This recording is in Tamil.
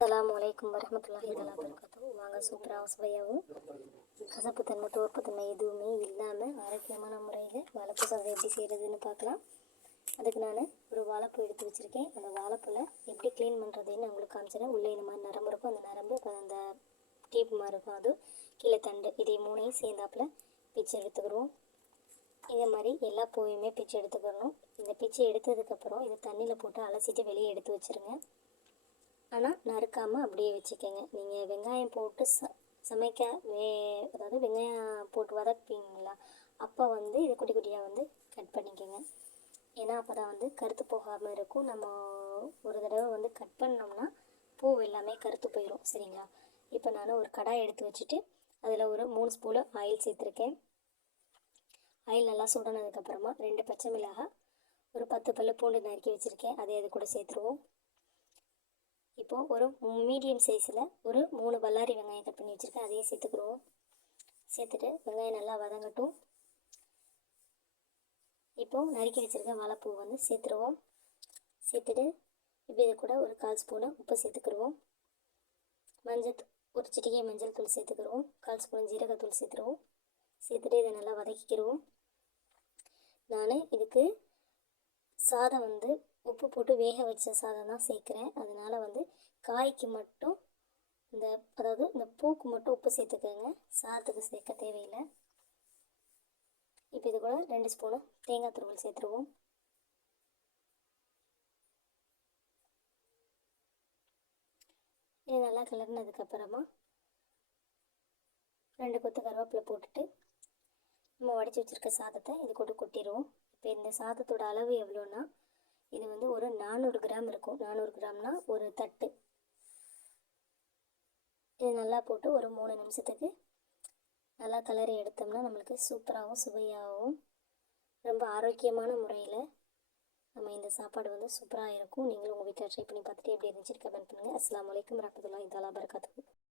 அஸ்ஸலாமு அலைக்கும் வரஹ்மத்துல்லாஹி தஆலா வபரகாத்துஹு. வாங்க சூப்பராகவும் சுவையாகவும் கசப்புத்தன்மை தோற்புத்தன்மை எதுவுமே இல்லாமல் ஆரோக்கியமான முறையில் வாழைப்பூ சாதம் எப்படி செய்கிறதுன்னு பார்க்கலாம். அதுக்கு நான் ஒரு வாழைப்பூ எடுத்து வச்சுருக்கேன். அந்த வாழைப்பூவில் எப்படி க்ளீன் பண்ணுறதுன்னு உங்களுக்கு காமிச்சிடறேன். உள்ளே இந்த மாதிரி நரம்பு இருக்கும், அந்த நரம்பு அப்புறம் அந்த டீப் மாதிரி இருக்கும், அது கீழே தண்டு, இதை மூணையும் சேர்ந்தாப்பில் பிச்சு எடுத்துக்கிடுவோம். இதே மாதிரி எல்லா பூவையுமே பிச்சு எடுத்துக்கிடணும். இந்த பிச்சு எடுத்ததுக்கப்புறம் இதை தண்ணியில் போட்டு அலசிட்டு வெளியே எடுத்து வச்சுருங்க. ஆனால் நறுக்காமல் அப்படியே வச்சுக்கோங்க. நீங்கள் வெங்காயம் போட்டு சமைக்க அதாவது வெங்காயம் போட்டு வதப்பீங்களா, அப்போ வந்து இதை குட்டி குட்டியாக கட் பண்ணிக்கோங்க. ஏன்னா அப்போ தான் கருத்து போகாமல் இருக்கும். நம்ம ஒரு தடவை கட் பண்ணோம்னா பூ எல்லாமே கருத்து போயிடும். சரிங்களா? இப்போ நான் ஒரு கடாய் எடுத்து வச்சுட்டு அதில் ஒரு 3 ஸ்பூன் ஆயில் சேர்த்துருக்கேன். ஆயில் நல்லா சுடனதுக்கப்புறமா 2 பச்சை மிளகாய், ஒரு 10 பல்லு பூண்டு நறுக்கி வச்சுருக்கேன், அதை அது கூட சேர்த்துருவோம். இப்போது ஒரு மீடியம் சைஸில் ஒரு 3 பல்லாரி வெங்காயம் கட் பண்ணி வச்சுருக்கேன், அதையும் சேர்த்துக்குருவோம். சேர்த்துட்டு வெங்காயம் நல்லா வதங்கட்டும். இப்போது நறுக்கி வச்சுருக்க வாழைப்பூ சேர்த்துருவோம். சேர்த்துட்டு இப்போ இது கூட ஒரு 1/4 ஸ்பூனு உப்பு சேர்த்துக்கிடுவோம். ஒரு சிட்டிகை மஞ்சள் தூள் சேர்த்துக்கிடுவோம். 1/4 ஸ்பூன் ஜீரகத்தூள் சேர்த்துருவோம். சேர்த்துட்டு இதை நல்லா வதக்கிக்கிடுவோம். நான் இதுக்கு சாதம் உப்பு போட்டு வேக வச்ச சாதம் தான் சேர்க்குறேன். அதனால் காய்க்கு மட்டும் அதாவது இந்த பூக்கு மட்டும் உப்பு சேர்த்துக்கோங்க, சாதத்துக்கு சேர்க்க தேவையில்லை. இப்போ இது கூட 2 ஸ்பூனு தேங்காய் துருவல் சேர்த்துருவோம். இது நல்லா கிளறினதுக்கப்புறமா 2 கொத்து கருவேப்பிலை போட்டுட்டு நம்ம வடித்து வச்சுருக்க சாதத்தை இது கூட கொட்டிடுவோம். இப்போ இந்த சாதத்தோட அளவு எவ்வளோன்னா, இது ஒரு 400 கிராம் இருக்கும். 400 கிராம்னா ஒரு தட்டு. இது நல்லா போட்டு ஒரு 3 நிமிஷத்துக்கு நல்லா கிளறி எடுத்தோம்னா நம்மளுக்கு சூப்பராகவும் சுவையாகவும் ரொம்ப ஆரோக்கியமான முறையில் நம்ம இந்த சாப்பாடு சூப்பராக இருக்கும். நீங்களும் உங்கள் வீட்டில் ட்ரை பண்ணி பார்த்துட்டு எப்படி இருந்துச்சுன்னு கமெண்ட் பண்ணுங்கள். அஸ்ஸலாமு அலைக்கும் வரஹ்மத்துல்லாஹி தஆலா வபரகாத்துஹு.